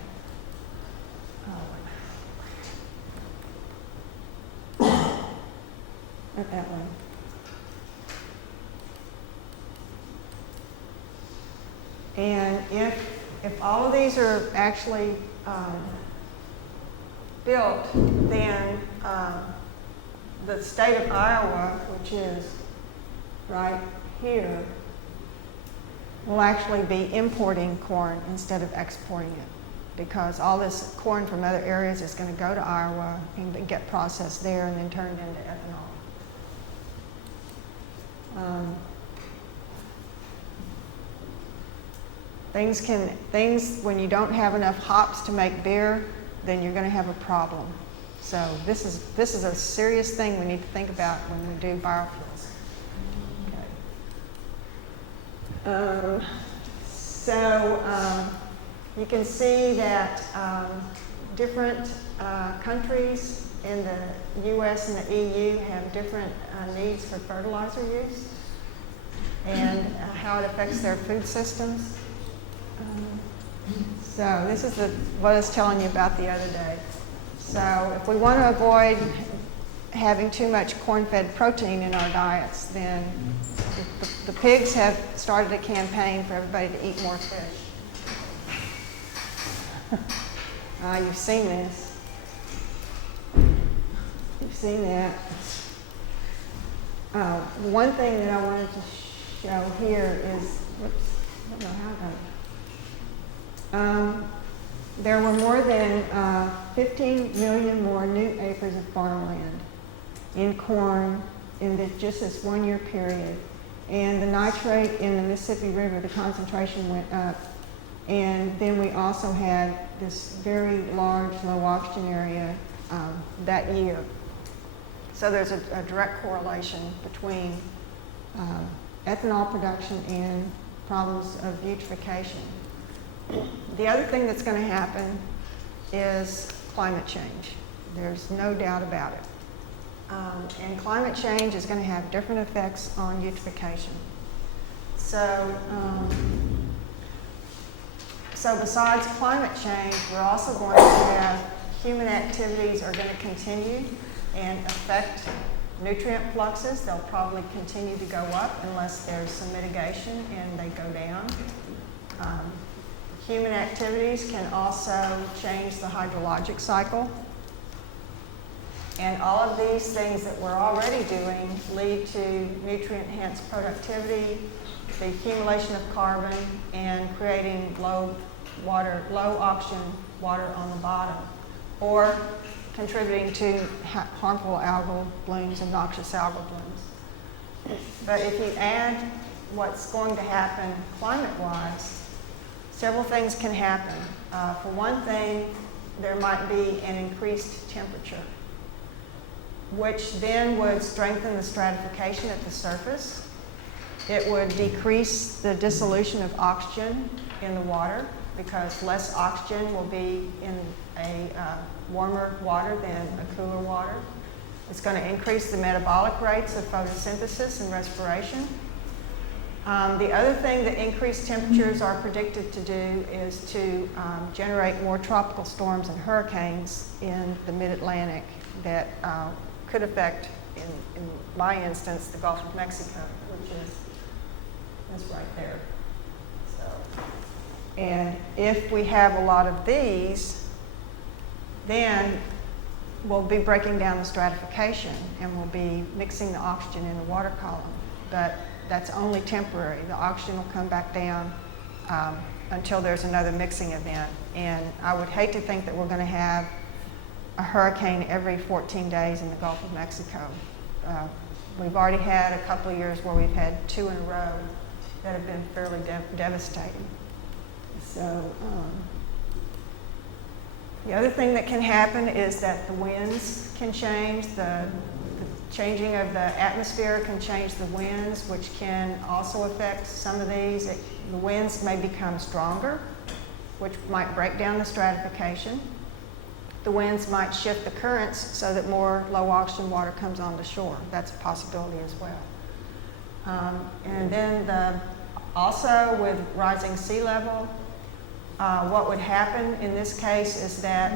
Not that one. And if all of these are actually built, then the state of Iowa, which is right here, will actually be importing corn instead of exporting it, because all this corn from other areas is going to go to Iowa and get processed there and then turned into ethanol. Things, when you don't have enough hops to make beer, then you're going to have a problem. So this is a serious thing we need to think about when we do biofuels. Okay. You can see that different countries in the U.S. and the EU have different needs for fertilizer use and how it affects their food systems. So this is what I was telling you about the other day. So if we want to avoid having too much corn-fed protein in our diets, then the pigs have started a campaign for everybody to eat more fish. You've seen this. You've seen that. One thing that I wanted to show here is, whoops, I don't know how to. There were more than 15 million more new acres of farmland in corn in just this 1 year period. And the nitrate in the Mississippi River, the concentration went up. And then we also had this very large low oxygen area that year. So there's a direct correlation between ethanol production and problems of eutrophication. The other thing that's going to happen is climate change. There's no doubt about it. And climate change is going to have different effects on eutrophication. So, so besides climate change, we're also going to have human activities are going to continue and affect nutrient fluxes. They'll probably continue to go up unless there's some mitigation and they go down. Human activities can also change the hydrologic cycle. And all of these things that we're already doing lead to nutrient-enhanced productivity, the accumulation of carbon, and creating low oxygen water on the bottom, or contributing to harmful algal blooms and noxious algal blooms. But if you add what's going to happen climate-wise, several things can happen. For one thing, there might be an increased temperature, which then would strengthen the stratification at the surface. It would decrease the dissolution of oxygen in the water because less oxygen will be in a warmer water than a cooler water. It's going to increase the metabolic rates of photosynthesis and respiration. The other thing that increased temperatures are predicted to do is to generate more tropical storms and hurricanes in the mid-Atlantic that could affect, in my instance, the Gulf of Mexico, which is right there. So, and if we have a lot of these, then we'll be breaking down the stratification and we'll be mixing the oxygen in the water column. But that's only temporary. The oxygen will come back down until there's another mixing event. And I would hate to think that we're going to have a hurricane every 14 days in the Gulf of Mexico. We've already had a couple of years where we've had 2 in a row that have been fairly devastating. So the other thing that can happen is that the winds can change. The changing of the atmosphere can change the winds, which can also affect some of these. The winds may become stronger, which might break down the stratification. The winds might shift the currents so that more low oxygen water comes onto shore. That's a possibility as well. And then also with rising sea level, what would happen in this case is that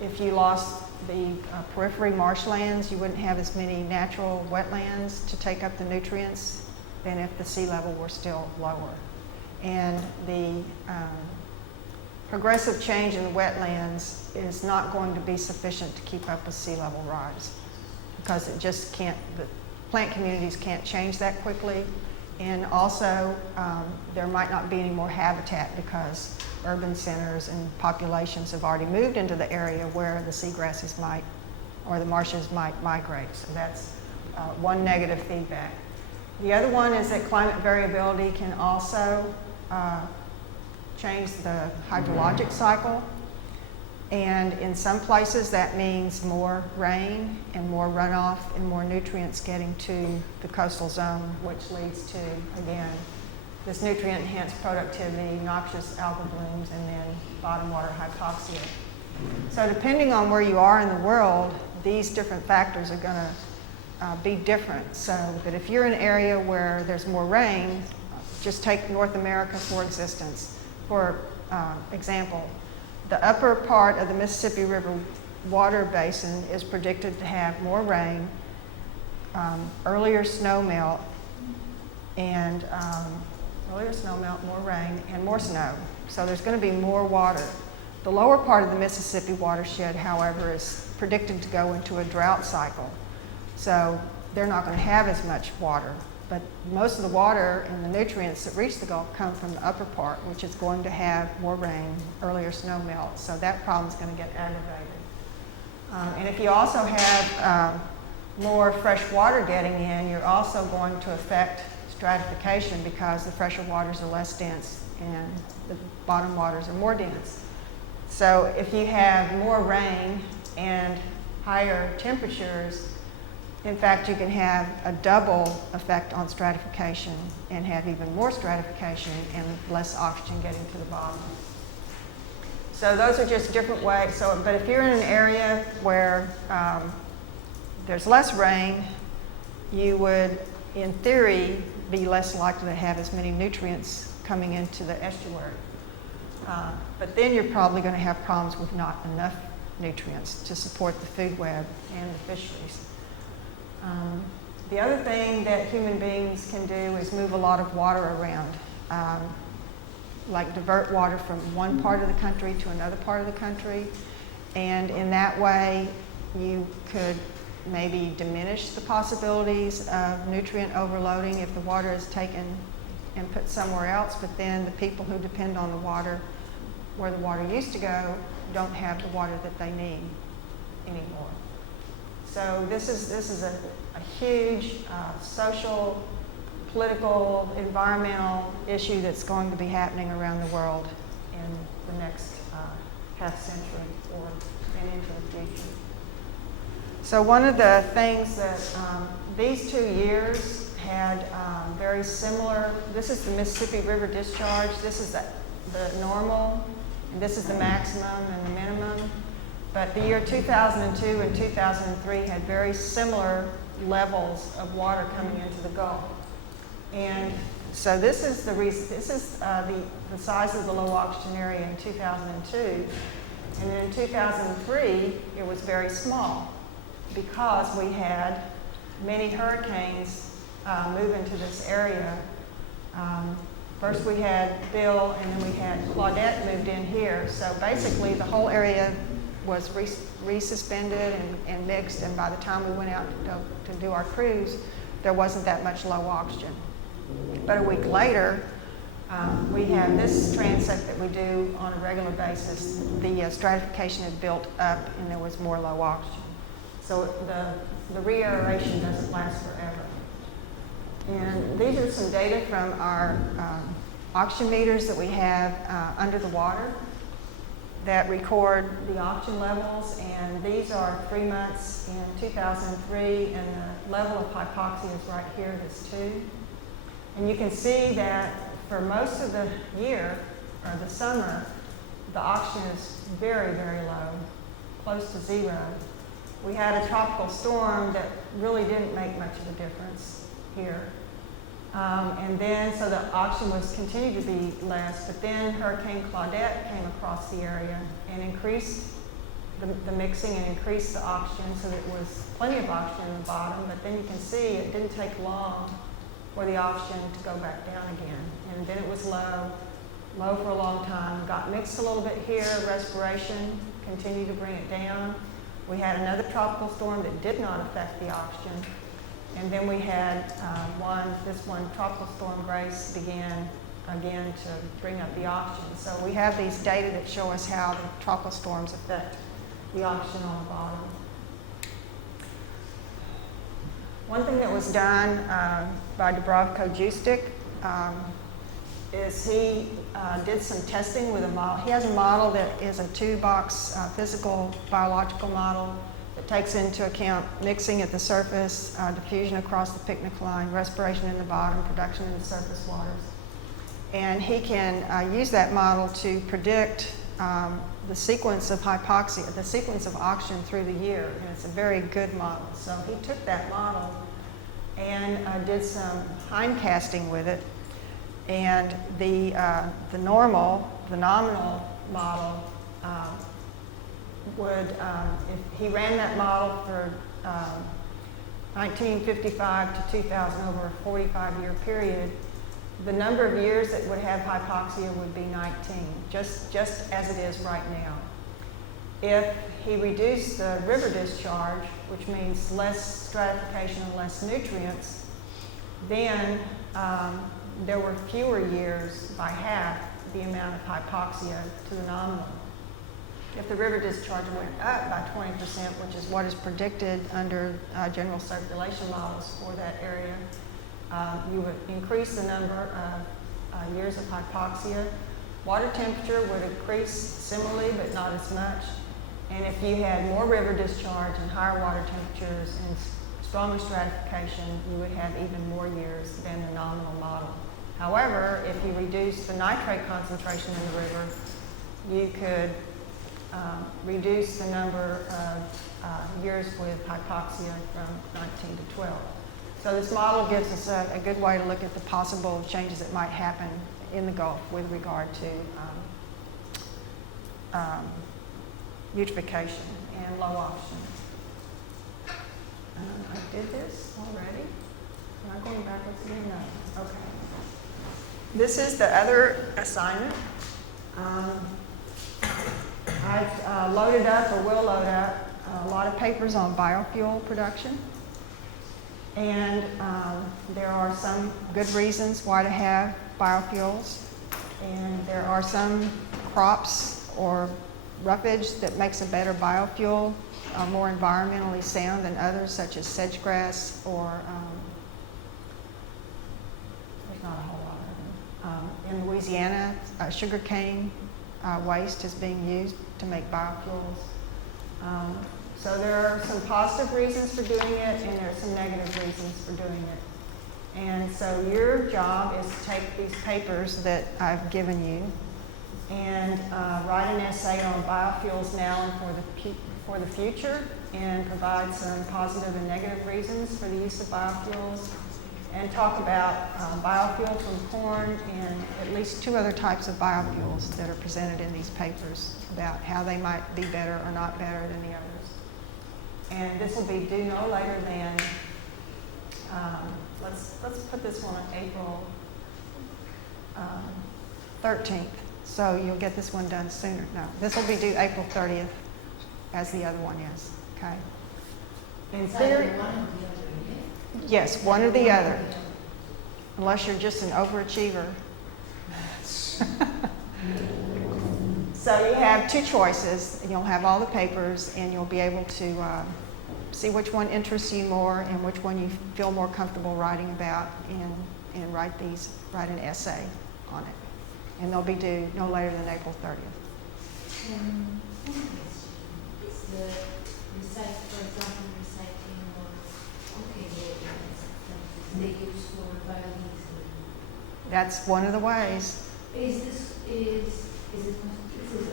if you lost the periphery marshlands, you wouldn't have as many natural wetlands to take up the nutrients than if the sea level were still lower. And the progressive change in the wetlands is not going to be sufficient to keep up with sea level rise because it just can't, the plant communities can't change that quickly. And also, there might not be any more habitat because urban centers and populations have already moved into the area where the seagrasses might, or the marshes might migrate. So that's one negative feedback. The other one is that climate variability can also change the hydrologic cycle. And in some places that means more rain and more runoff and more nutrients getting to the coastal zone, which leads to, again, this nutrient-enhanced productivity, noxious algal blooms, and then bottom water hypoxia. So depending on where you are in the world, these different factors are going to be different. So that if you're in an area where there's more rain, just take North America for example, the upper part of the Mississippi River water basin is predicted to have more rain, earlier snow melt, and more rain, and more snow. So there's going to be more water. The lower part of the Mississippi watershed, however, is predicted to go into a drought cycle. So they're not going to have as much water. But most of the water and the nutrients that reach the Gulf come from the upper part, which is going to have more rain, earlier snow melt. So that problem is going to get aggravated. And if you also have more fresh water getting in, you're also going to affect stratification because the fresher waters are less dense and the bottom waters are more dense. So if you have more rain and higher temperatures, in fact, you can have a double effect on stratification and have even more stratification and less oxygen getting to the bottom. So those are just different ways. So, but if you're in an area where there's less rain, you would, in theory, be less likely to have as many nutrients coming into the estuary. But then you're probably going to have problems with not enough nutrients to support the food web and the fisheries. The other thing that human beings can do is move a lot of water around, like divert water from one part of the country to another part of the country. And in that way, you could maybe diminish the possibilities of nutrient overloading if the water is taken and put somewhere else, but then the people who depend on the water, where the water used to go, don't have the water that they need anymore. So this is a huge social, political, environmental issue that's going to be happening around the world in the next half century and into the future. So one of the things that these 2 years had very similar, this is the Mississippi River discharge, this is the normal, and this is the maximum and the minimum. But the year 2002 and 2003 had very similar levels of water coming into the Gulf. And so this is the reason, this is the size of the low oxygen area in 2002. And then in 2003, it was very small because we had many hurricanes move into this area. First we had Bill, and then we had Claudette moved in here. So basically the whole area was resuspended and mixed, and by the time we went out to do our cruise, there wasn't that much low oxygen. But a week later, we have this transect that we do on a regular basis. The stratification had built up and there was more low oxygen. So the re-aeration doesn't last forever. And these are some data from our oxygen meters that we have under the water that record the oxygen levels, and these are 3 months in 2003, and the level of hypoxia is right here, this 2. And you can see that for most of the year, or the summer, the oxygen is very, very low, close to 0. We had a tropical storm that really didn't make much of a difference here. And then, so the oxygen was continued to be less, but then Hurricane Claudette came across the area and increased the mixing and increased the oxygen, so that it was plenty of oxygen in the bottom, but then you can see it didn't take long for the oxygen to go back down again. And then it was low for a long time, got mixed a little bit here, respiration, continued to bring it down. We had another tropical storm that did not affect the oxygen. And then we had this one tropical storm Grace began again to bring up the oxygen. So we have these data that show us how the tropical storms affect the oxygen on the bottom. One thing that was done by Dubravko Justic is he did some testing with a model. He has a model that is a 2-box physical biological model that takes into account mixing at the surface, diffusion across the picnic line, respiration in the bottom, production in the surface waters. And he can use that model to predict the sequence of hypoxia, the sequence of oxygen through the year, and it's a very good model. So he took that model and did some hindcasting with it, and the nominal model would, if he ran that model for 1955 to 2000, over a 45-year period, the number of years that would have hypoxia would be 19, just as it is right now. If he reduced the river discharge, which means less stratification and less nutrients, then there were fewer years, by half the amount of hypoxia to the nominal. If the river discharge went up by 20%, which is what is predicted under general circulation models for that area, you would increase the number of years of hypoxia. Water temperature would increase similarly, but not as much. And if you had more river discharge and higher water temperatures and stronger stratification, you would have even more years than the nominal model. However, if you reduce the nitrate concentration in the river, you could reduce the number of years with hypoxia from 19 to 12. So this model gives us a good way to look at the possible changes that might happen in the Gulf with regard to eutrophication and low oxygen. I did this already. Am I going backwards again? No. Okay. This is the other assignment. I've loaded up, or will load up, a lot of papers on biofuel production. And there are some good reasons why to have biofuels. And there are some crops or roughage that makes a better biofuel, more environmentally sound than others, such as sedgegrass or, there's not a whole lot of them. In Louisiana, sugarcane waste is being used to make biofuels. So there are some positive reasons for doing it, and there are some negative reasons for doing it. And so your job is to take these papers that I've given you and write an essay on biofuels now and for the future, and provide some positive and negative reasons for the use of biofuels, and talk about biofuel from corn and at least 2 other types of biofuels that are presented in these papers about how they might be better or not better than the others. And this will be due no later than, let's put this one on April 13th. So you'll get this one done sooner. No, this will be due April 30th, as the other one is, okay? In theory, yes, one or the other, unless you're just an overachiever. So you have 2 choices. You'll have all the papers, and you'll be able to see which one interests you more and which one you feel more comfortable writing about, and write an essay on it. And they'll be due no later than April 30th. Is the recycling, for example, recycling or they use for biodiesel? That's one of the ways. Is it a biofuel?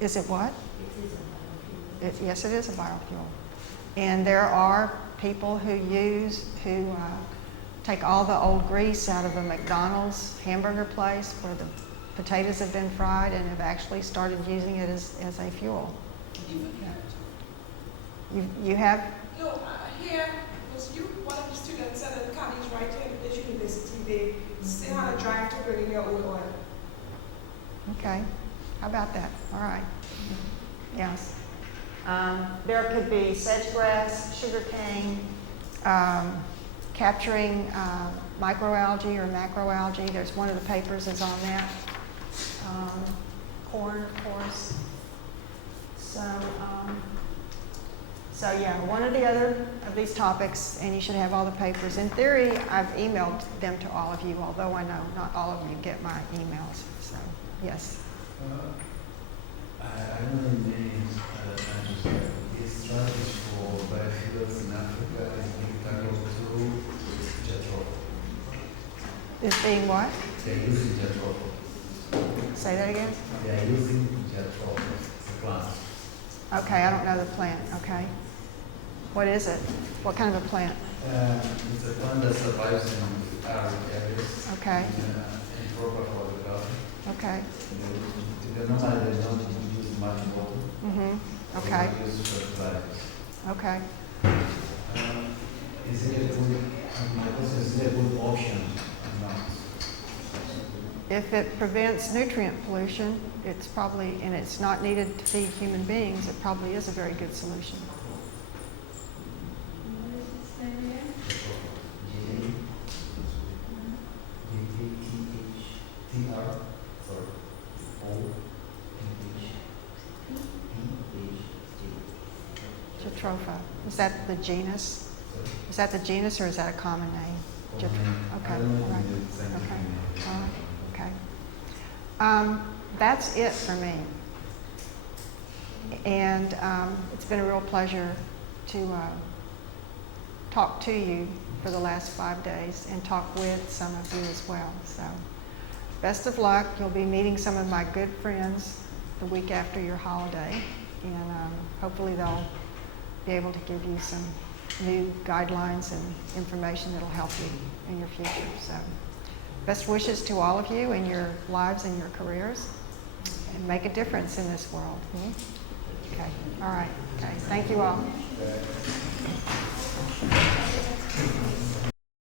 Is it what? It is a biofuel. Yes, it is a biofuel. And there are people who take all the old grease out of a McDonald's hamburger place where the potatoes have been fried, and have actually started using it as a fuel. You have? No, here was one of the students at the college right here at the university. They still had a drive to bring in their own oil. Okay. How about that? All right. Yes. There could be sedgegrass, sugarcane, capturing microalgae or macroalgae. There's one of the papers is on that. Corn, of course. So yeah, one or the other of these topics, and you should have all the papers. In theory, I've emailed them to all of you, although I know not all of you get my emails. So yes. I know in many countries this strategy for biofuels in Africa is being tackled through jet fuel. Is being what? They're using jet fuel. Say that again? They are using jet fuel. It's a plant. Okay, I don't know the plant. Okay. What is it? What kind of a plant? It's a plant that survives in arid areas. Okay. And proper for the garden. Okay. Normally they don't use much water. Mm-hmm. Okay. They use fertilizers. Okay. Is it a good, my question is it a good option or not? If it prevents nutrient pollution, it's probably, and it's not needed to feed human beings, it probably is a very good solution. Eutropha. Is that the genus? Is that the genus, or is that a common name? Okay. All right. Okay. All right. Okay. That's it for me. And it's been a real pleasure to talk to you for the last 5 days and talk with some of you as well. So best of luck. You'll be meeting some of my good friends the week after your holiday, and hopefully they'll be able to give you some new guidelines and information that'll help you in your future. So, best wishes to all of you in your lives and your careers, and make a difference in this world. Okay, all right. Okay, thank you all.